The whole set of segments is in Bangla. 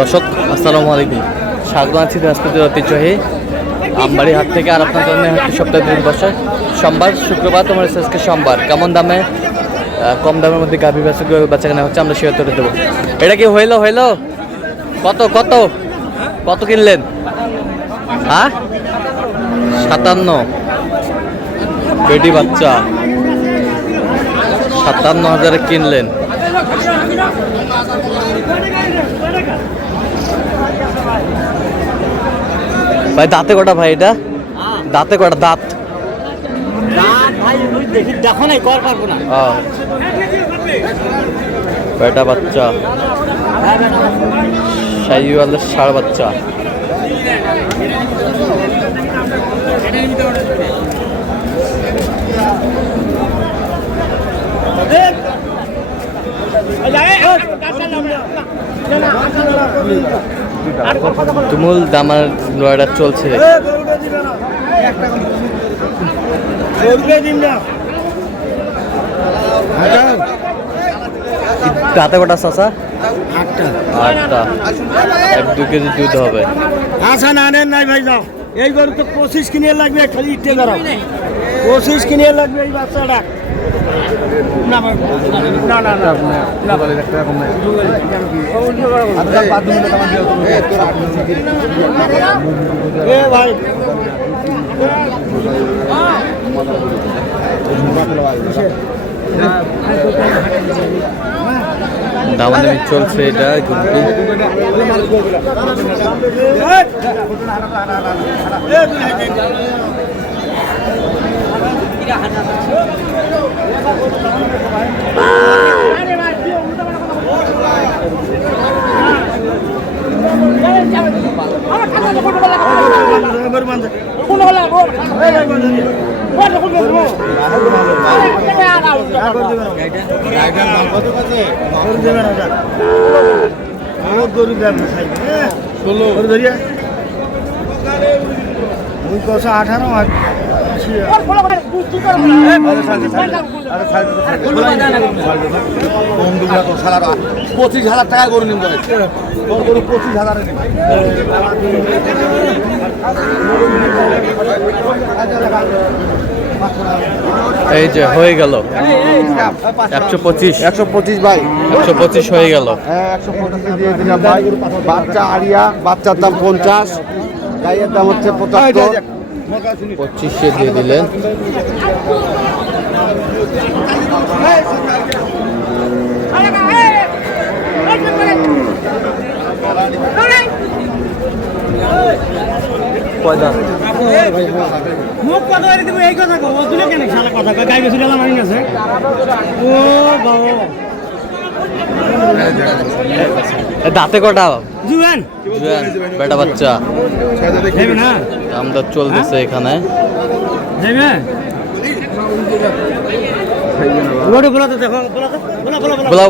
দর্শক আসসালামু আলাইকুম, স্বাগত আছি দিনাজপুরের ঐতিহ্যবাহী আমবাড়ি হাট থেকে। আর আপনার জন্য হাটটি সপ্তাহে 2 দিন বসে, সোমবার শুক্রবার। তোমার আজকে সোমবার। কেমন দামে কম দামের মধ্যে গাভী বাচ্চা কেনা হচ্ছে আমরা শেয়ার করে দেবো। এটা কি হইলো কত কত কত কিনলেন? হ্যাঁ 57 বেটি বাচ্চা 57,000 কিনলেন। ভাই দাঁতে কটা ভাই? এটা দাঁতে কটা? দাঁত বেটা বাচ্চা, শাহিওয়ালের ষাঁড় বাচ্চা। তুমুল দামার লড়াইটা চলছে। দাঁতে কটা চাচা? 8টা। 1-2 কেজি দুধ হবে। আচ্ছা না নেন নাই ভাই, যাও। এই গরু তো 25 কিনে লাগবে, খালি ইটে দাঁড়াও। 25 কিনে লাগবে এই বাচ্চাটা। না ভাই, না না না না বলে একটা রকম না। এ ভাই দামাদামি চলছে। এটা টাকা গরু নিন, 25,000 এই যে হয়ে গেল 125 ভাই, 125 হয়ে গেল। 125 দিয়ে দিলাম ভাই। বাচ্চা আরিয়া, বাচ্চার দাম 50, গাইয়ের দাম হচ্ছে 75। 25-এ দিয়ে দিলেন। দাঁতে কটা? জুয়ান বেটা বাচ্চা। দামদার চলতেছে এখানে। বলাও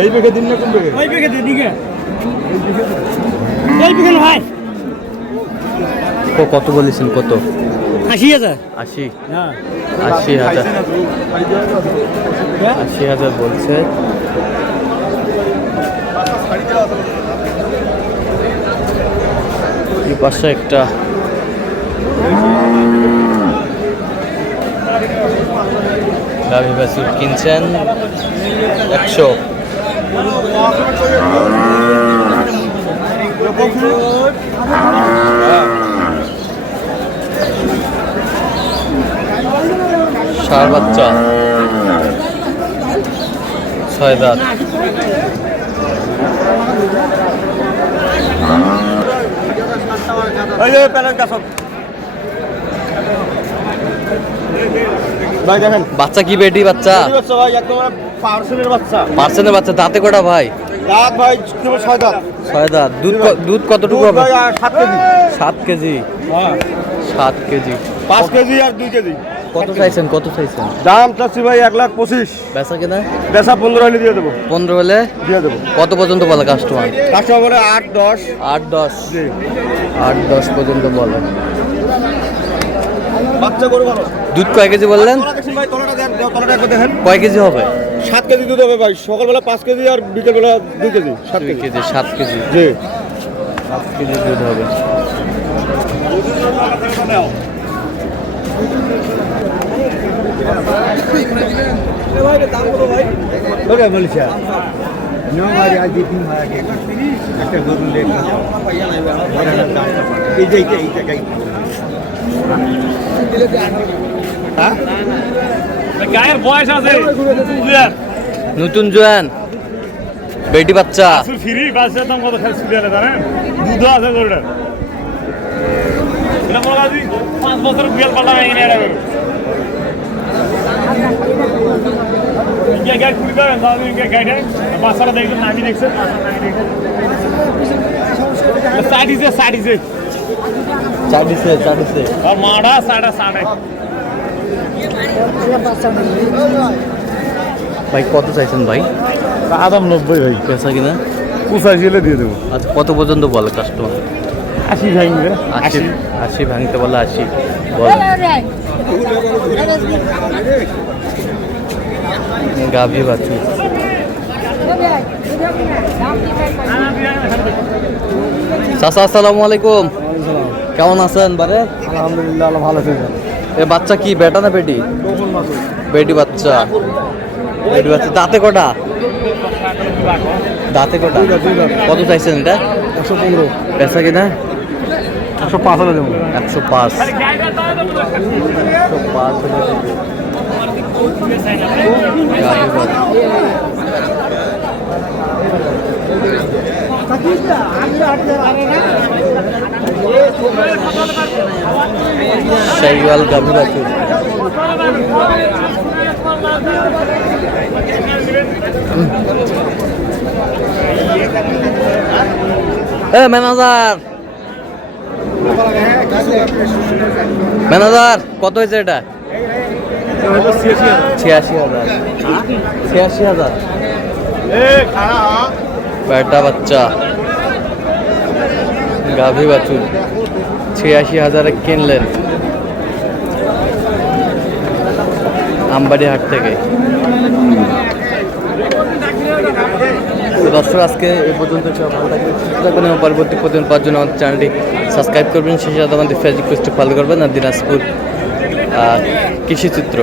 এই বেগে দিন না, কোন বেগে? ওই বেগে দিন দিকে, এই বেগে ভাই। কত বলেছেন? কত? 80,000। 80? হ্যাঁ 80,000। 80,000 বলছে। এই পাশে একটা গাভী বাছুর কিনছেন 100। ষাঁড় বাচ্চা 6 দাঁত। বাচ্চা কি বেটি বাচ্চা? পার্সেন্টের বাচ্চা। দাঁতে কটা ভাই? দাঁত ভাই 6 দাঁত। 6 দাঁত। দুধ কতটুকু হবে? 7 কেজি। 7 কেজি। 7 কেজি। 5 কেজি আর 2 কেজি। কত চাইছেন দাম চাচ্ছি ভাই 1,25,000। বেচা কিনা বেচা 15 হলে দিয়ে দেবো। 15 হলে দিয়ে দেবো। কত পর্যন্ত বলে কাস্টমার? কাস্টমার বলে 8-10। 8-10 জি। 8-10 পর্যন্ত বলে। বাচ্চা গরু ভালো। দুধ কয় কেজি বললেন? তলা দেখুন ভাই, তলাটা দেন, তলাটা একবার দেখেন। কয় কেজি হবে? 7 কেজি দুধ হবে ভাই। সকালবেলা 5 কেজি আর বিকেলবেলা 2 কেজি। 7 2 কেজি। কেজি 7 কেজি জি। 7 কেজি দুধ হবে। ওরে বলছা নো ভাই আজ দিন মারা কে একটা গরু লেট এইটা কাই হ্যাঁ গায়ের বয়স আছে নতুন জোয়ান বেটি বাচ্চা ফ্রি বাসের দাম কত খাই সুবিধা জানেন দুধ আছে গরুটার এটা বলা দি 5 বছর বিয়াল পাল্টা এনে এটা ইয়া গায় কুড়ি পাবেন দাও ইয়া গাইডে বাচ্চারা দেখবেন নামি দেখছেন সাইড ইজে চাটিছে আর মাড়া সাড়ে ভাই কত চাইছেন ভাই? আদাম 90 ভাই। বেচা কিনা 85 হলে দিয়ে দেবো। আচ্ছা কত পর্যন্ত বলে কাস্টমার? 80 ভাঙবে। 80 ভাঙতে বলে 80 বলে। গাভী বাছুর চাচা আসসালামু আলাইকুম, কেমন আছেন? বারে আলহামদুলিল্লাহ আল্লাহ ভালো আছে। এ বাচ্চা কি বেটা না বেটি? বেটি বাচ্চা। দাঁতে কটা? কত চাইছেন এটা? 115। বেচা কিনা 105 হলে দেবো। 105 শাইওয়াল গাভী বাছুর। ম্যানেজার কত হয়েছে এটা? 86,000 বেটা বাচ্চা গাভী বাছুর 86,000 কিনলেন আমবাড়ি হাট থেকে। দর্শক আজকে এই পর্যন্ত ভালো থাকবেন এবং পরবর্তী প্রতিদিন পাওয়ার জন্য আমাদের চ্যানেলটি সাবস্ক্রাইব করবেন, সেই সাথে আমাদের ফেসবুক পেজটি ফলো করবেন আর দিনাজপুর কৃষিচিত্র।